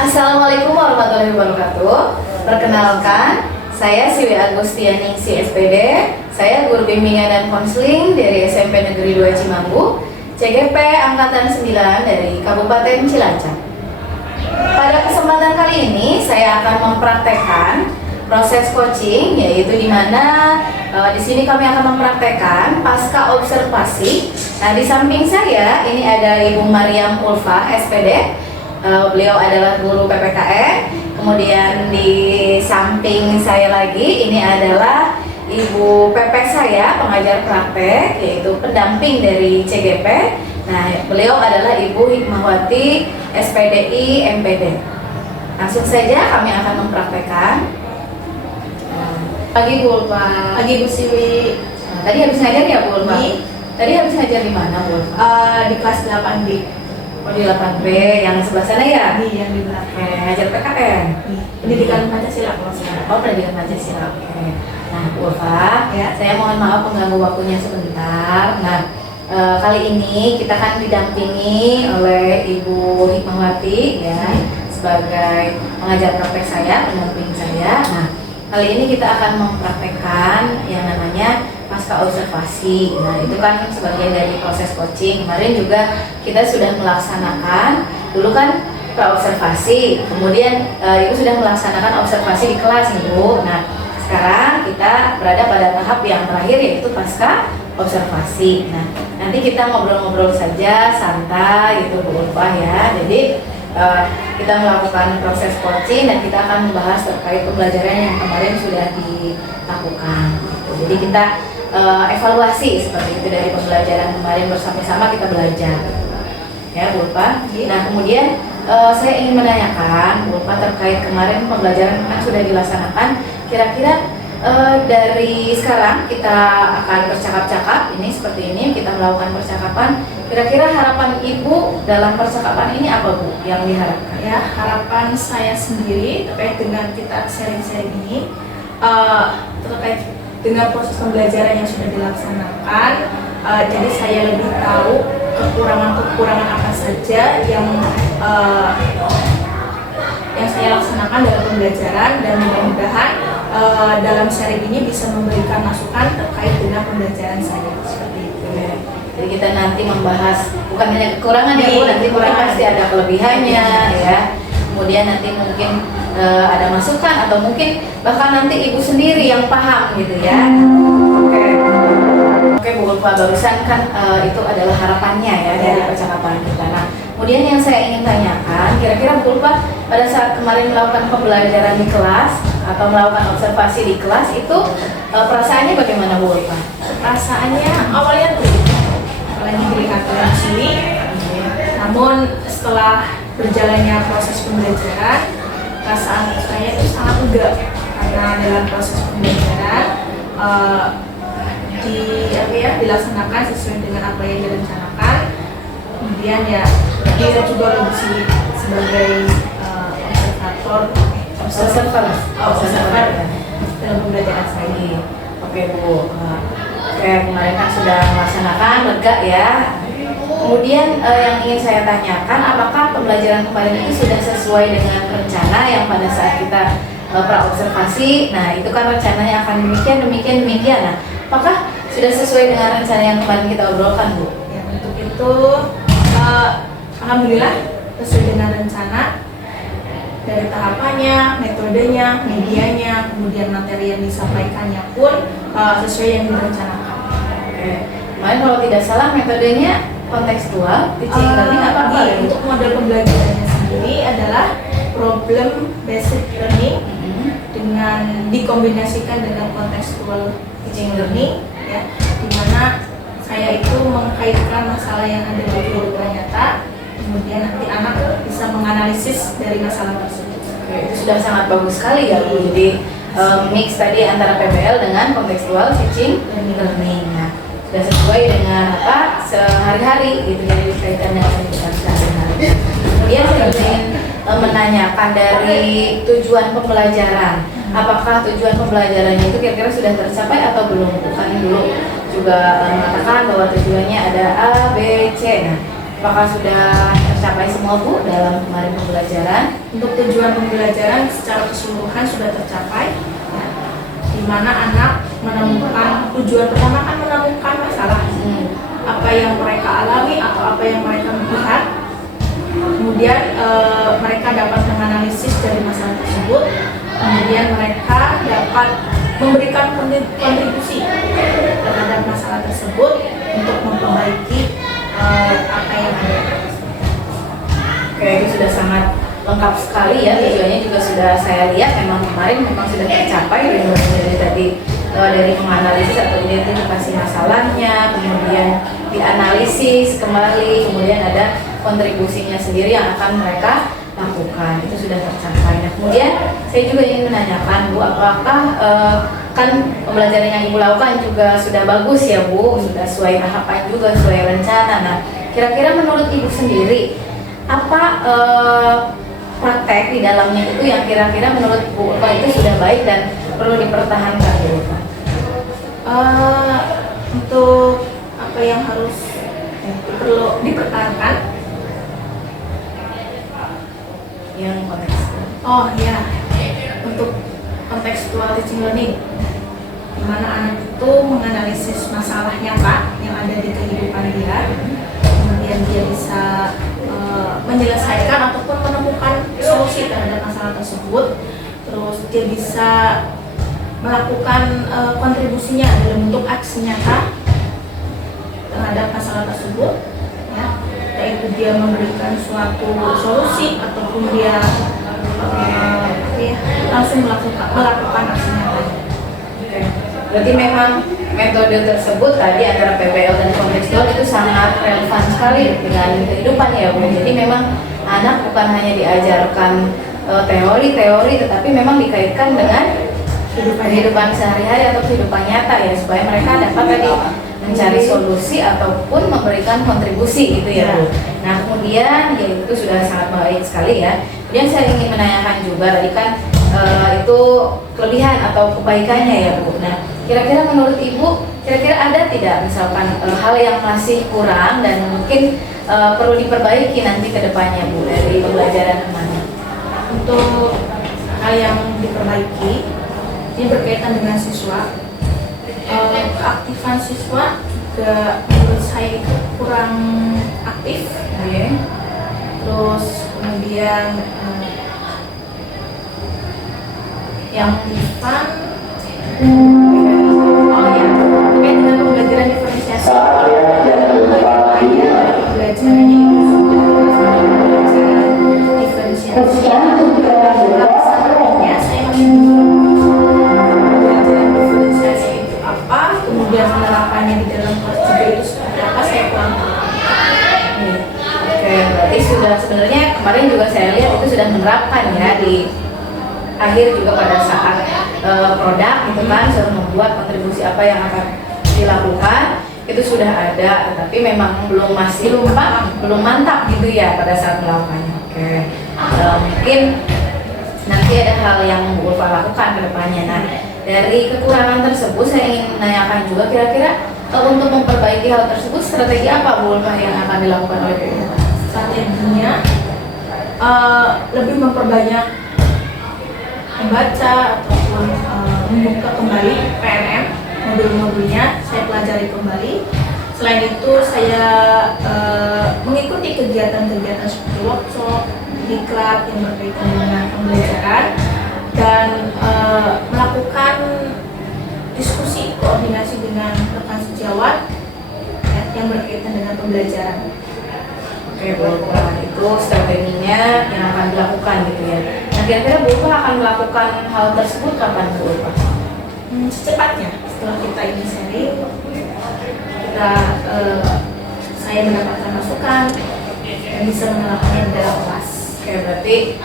Assalamualaikum warahmatullahi wabarakatuh. Perkenalkan, saya Siwi Agustiani SPD. Saya guru bimbingan dan konseling dari SMP Negeri 2 Cimanggu, CGP Angkatan 9 dari Kabupaten Cilacap. Pada kesempatan kali ini, saya akan mempraktekkan proses coaching, yaitu di mana di sini kami akan mempraktekkan pasca observasi. Nah, di samping saya ini ada Ibu Mariam Ulfa SPD. Beliau adalah guru PPKN. Kemudian di samping saya lagi ini adalah Ibu PP saya, pengajar praktek, yaitu pendamping dari CGP. Nah, beliau adalah Ibu Hikmahwati SPDI MPD. Langsung saja kami akan mempraktekkan. Pagi Bu Ulfa. Pagi Bu Siwi. Tadi habis ngajar ya Bu Ulfa? Tadi habis ngajar di mana Bu Ulfa? Di kelas 8B. Oh, di 8B yang sebelah sana ya? Iya, yang di belakang. Ngajar PKN? Pendidikan Pancasila kalau sekarang. Oh, pendidikan Pancasila. Oke. Nah, Bu Ulfa, Ya. saya mohon maaf mengganggu waktunya sebentar. Nah, kali ini kita kan didampingi oleh Ibu Hikmahwati ya, sebagai pengajar praktek saya, pendamping saya. Nah, kali ini kita akan mempraktekkan yang namanya pasca observasi. Nah, itu kan sebagian dari proses coaching. Kemarin juga kita sudah melaksanakan, dulu kan pra-observasi, kemudian Ibu sudah melaksanakan observasi di kelas nih Bu. Nah, sekarang kita berada pada tahap yang terakhir, yaitu pasca observasi. Nah, nanti kita ngobrol-ngobrol saja, santai gitu Bu Ulfa ya. Jadi kita melakukan proses coaching dan kita akan membahas terkait pembelajaran yang kemarin sudah dilakukan. Jadi kita evaluasi seperti itu dari pembelajaran kemarin, bersama-sama kita belajar ya Bu Ulfa. Nah, kemudian saya ingin menanyakan Bu Ulfa terkait kemarin pembelajaran yang sudah dilaksanakan. Kira-kira dari sekarang kita akan bercakap-cakap ini seperti ini, kita melakukan percakapan. Kira-kira harapan Ibu dalam percakapan ini apa Bu yang diharapkan? Ya, harapan saya sendiri terkait dengan kita sharing-sharing ini terkait dengan proses pembelajaran yang sudah dilaksanakan. Jadi saya lebih tahu kekurangan-kekurangan apa saja yang saya laksanakan dalam pembelajaran, dan mudah-mudahan dalam sharing ini bisa memberikan masukan terkait dengan pembelajaran saya seperti itu. Jadi kita nanti membahas bukan hanya kekurangan ya Bu, nanti mungkin pasti ada kelebihannya ya. Kemudian nanti mungkin ada masukan atau mungkin bahkan nanti Ibu sendiri yang paham gitu ya. Oke Bu Ulfa, barusan kan itu adalah harapannya ya dari percakapan kita. Nah, kemudian yang saya ingin tanyakan, kira-kira Bu Ulfa pada saat kemarin melakukan pembelajaran di kelas atau melakukan observasi di kelas itu perasaannya bagaimana Bu Ulfa? Perasaannya awalnya dilihat dari sini, namun setelah berjalannya proses pembelajaran, perasaan saya itu sangat enggak, karena dalam proses pembelajaran dilaksanakan sesuai dengan apa yang direncanakan. Kemudian ya dia juga lebih sebagai observer dalam pembelajaran saya. Oke Bu, kemarin kan sudah melaksanakan, lega ya. Kemudian yang ingin saya tanyakan, apakah pembelajaran kemarin itu sudah sesuai dengan rencana yang pada saat kita pra-observasi? Nah, itu kan rencananya akan demikian. Nah, apakah sudah sesuai dengan rencana yang kemarin kita obrolkan Bu? Ya, untuk itu alhamdulillah sesuai dengan rencana. Dari tahapannya, metodenya, medianya, kemudian materi yang disampaikannya pun sesuai yang direncanakan. Oke. Kemarin kalau tidak salah metodenya kontekstual, teaching learning apa? Untuk model pembelajarannya sendiri adalah problem based learning dengan dikombinasikan dengan kontekstual teaching learning ya, dimana saya itu mengkaitkan masalah yang ada di kehidupan nyata, kemudian nanti anak bisa menganalisis dari masalah tersebut. Oke, itu sudah sangat bagus sekali ya Bu. Jadi mix tadi antara PBL dengan kontekstual teaching learning. Nah, sudah sesuai dengan apa sehari-hari gitu, jadi dikaitkan dengan kehidupan sehari-hari. Kemudian saya ingin menanyakan dari tujuan pembelajaran. Apakah tujuan pembelajarannya itu kira-kira sudah tercapai atau belum? Kan dulu juga mengatakan bahwa tujuannya ada A, B, C. Nah, Apakah sudah tercapai semua Bu dalam kemarin pembelajaran? Untuk tujuan pembelajaran secara keseluruhan sudah tercapai, ya, di mana anak menemukan tujuan pertama kan menemukan masalah, apa yang mereka alami atau apa yang mereka lihat. Kemudian mereka dapat menganalisis dari masalah tersebut. Kemudian mereka dapat memberikan kontribusi terhadap masalah tersebut untuk memperbaiki apa yang ada. Oke, itu sudah sangat lengkap sekali ya. Tujuannya juga sudah saya lihat memang kemarin sudah tercapai dari tadi dari menganalisis atau identifikasi masalahnya, kemudian dianalisis kembali, kemudian ada kontribusinya sendiri yang akan mereka lakukan. Itu sudah tercapai. Nah, kemudian saya juga ingin menanyakan Bu, apakah kan pembelajaran yang Ibu lakukan juga sudah bagus ya Bu, sudah sesuai tahapan juga, sesuai rencana. Nah, kira-kira menurut Ibu sendiri apa praktek di dalamnya itu yang kira-kira menurut Bu itu sudah baik dan perlu dipertahankan Bu? Untuk apa yang harus perlu dipertahankan? Yang kontekstual. Oh ya, untuk contextual teaching learning, di mana anak itu menganalisis masalah nyata yang ada di kehidupan dia, kemudian dia bisa menyelesaikan ataupun menemukan solusi terhadap masalah tersebut, terus dia bisa melakukan kontribusinya dalam bentuk aksi nyata terhadap masalah tersebut, ya, yaitu dia memberikan suatu solusi ataupun dia langsung melakukan aksi nyata. Berarti memang metode tersebut tadi antara PPL dan kontekstual itu sangat relevan sekali dengan kehidupan ya Bu. Jadi memang anak bukan hanya diajarkan teori-teori, tetapi memang dikaitkan dengan kehidupan sehari-hari atau kehidupan nyata ya, supaya mereka dapat tadi mencari solusi ataupun memberikan kontribusi gitu ya Bu. Nah kemudian ya itu sudah sangat baik sekali ya. Kemudian saya ingin menanyakan juga tadi kan itu kelebihan atau kebaikannya ya Bu. Nah kira-kira menurut Ibu, kira-kira ada tidak misalkan hal yang masih kurang dan mungkin perlu diperbaiki nanti ke depannya Bu dari pembelajaran kemarin? Untuk hal yang diperbaiki, ini berkaitan dengan siswa. Keaktifan siswa juga menurut saya itu kurang aktif. Terus kemudian yang fun, oh ya, terkait dengan pembelajaran diferensiasi. Pembelajarannya itu sudah diferensiasi. Artinya saya pembelajaran diferensiasi itu apa, kemudian penerapannya di dalam kelas juga itu seperti apa, saya kurang tahu. Oke, berarti sudah sebenarnya kemarin juga saya lihat itu sudah menerapkan ya di akhir juga pada saat produk gitu kan, sudah membuat kontribusi apa yang akan dilakukan itu sudah ada, tetapi memang belum mantap gitu ya pada saat melakukannya. Oke, mungkin nanti ada hal yang Bu Ulfa lakukan ke depannya. Nah dari kekurangan tersebut saya ingin menanyakan juga kira-kira untuk memperbaiki hal tersebut strategi apa Bu Ulfa yang akan dilakukan oleh Bu Ulfa? Strateginya lebih memperbanyak membaca ataupun membuka kembali PNM modul-modulnya, saya pelajari kembali. Selain itu saya mengikuti kegiatan-kegiatan seperti workshop, diklat yang berkaitan dengan pembelajaran dan melakukan diskusi koordinasi dengan rekan sejawat ya, yang berkaitan dengan pembelajaran. Oke Bu Ulfa, itu strateginya yang akan dilakukan gitu ya. Nah kira-kira Bu Ulfa akan melakukan hal tersebut kapan Bu Ulfa? Secepatnya setelah kita ini sharing, saya mendapatkan masukan dan bisa menerapkannya di dalam kelas. Oke, berarti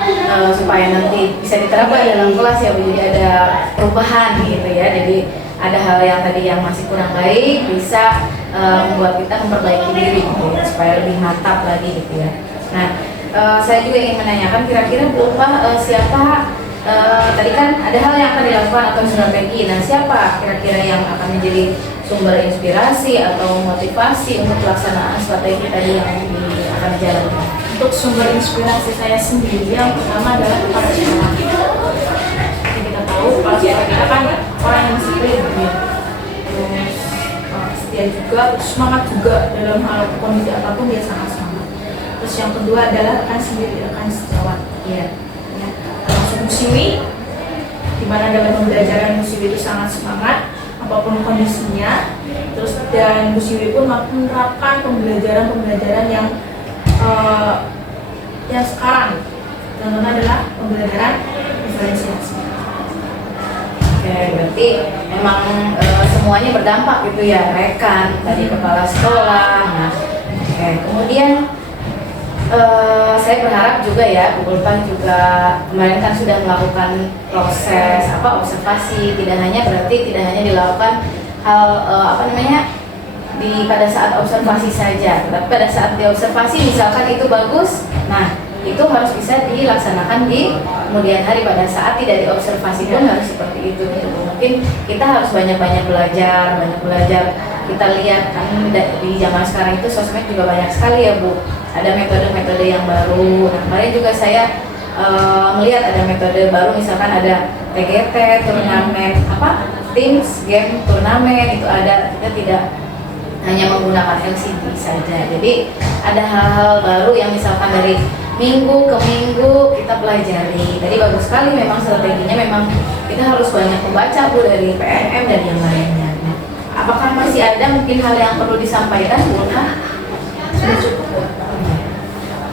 supaya nanti bisa diterapkan dalam kelas ya Bu, jadi ada perubahan gitu ya. Jadi ada hal yang tadi yang masih kurang baik bisa membuat kita memperbaiki diri gitu ya, supaya lebih mantap lagi gitu ya. Nah, saya juga ingin menanyakan kira-kira Bu Ulfa siapa tadi kan ada hal yang akan dilakukan atau strategi. Nah, siapa kira-kira yang akan menjadi sumber inspirasi atau motivasi untuk pelaksanaan strategi tadi yang akan dijalankan? Untuk sumber inspirasi saya sendiri yang pertama adalah kepala sekolah. Jadi kita tahu kepala sekolah kita kan orang yang setia, terus setia juga, terus semangat juga dalam hal kondisi apapun dia sangat semangat. Terus yang kedua adalah rekan sendiri, rekan sejawat. Iya. Ya, termasuk Musiwi, di mana dalam pembelajaran Musiwi itu sangat semangat apapun kondisinya. Terus dan Musiwi pun menerapkan pembelajaran yang sekarang, contohnya adalah pembelajaran diferensiasi. Oke, berarti memang semuanya berdampak gitu ya, rekan, tadi kepala sekolah. Nah, oke, kemudian saya berharap juga ya, Bu Ulfa juga kemarin kan sudah melakukan proses observasi, tidak hanya dilakukan hal pada saat observasi saja, tapi pada saat diobservasi misalkan itu bagus, nah itu harus bisa dilaksanakan di kemudian hari. Pada saat tidak diobservasi pun harus seperti itu gitu. Mungkin kita harus banyak belajar. Kita lihat kan di zaman sekarang itu sosmed juga banyak sekali ya Bu, ada metode-metode yang baru. Nah, kemarin juga saya melihat ada metode baru, misalkan ada TGT, turnamen Teams game turnamen, itu ada. Kita tidak hanya menggunakan LCD saja. Jadi ada hal-hal baru yang misalkan dari minggu ke minggu kita pelajari. Tadi bagus sekali memang strateginya, memang kita harus banyak membaca Bu dari PNM dan yang lainnya. Nah, apakah masih ada mungkin hal yang perlu disampaikan Bu Ulfa? Sudah cukup Bu.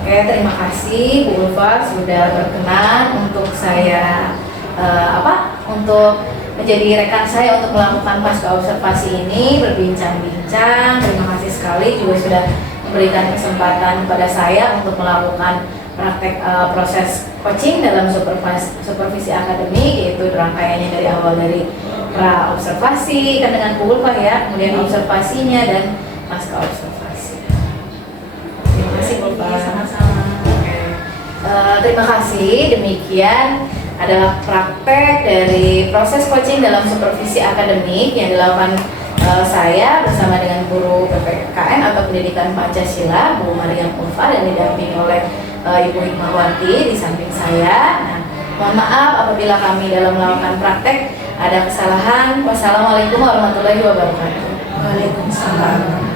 Oke, terima kasih Bu Ulfa sudah berkenan untuk saya untuk menjadi rekan saya untuk melakukan pasca observasi ini, berbincang-bincang. Terima kasih sekali juga sudah memberikan kesempatan kepada saya untuk melakukan praktek proses coaching dalam supervisi akademik, yaitu rangkaiannya dari awal dari pra observasi kan dengan Bu Ulfa ya, kemudian observasinya dan pasca observasi. Terima kasih Bu Ulfa. Sama-sama. Terima kasih. Demikian adalah praktek dari proses coaching dalam supervisi akademik yang dilakukan saya bersama dengan guru PPKN atau Pendidikan Pancasila Bu Mariam Ulfa dan didampingi oleh Ibu Hikmawati di samping saya. Nah, mohon maaf apabila kami dalam melakukan praktek ada kesalahan. Wassalamualaikum warahmatullahi wabarakatuh. Waalaikumsalam.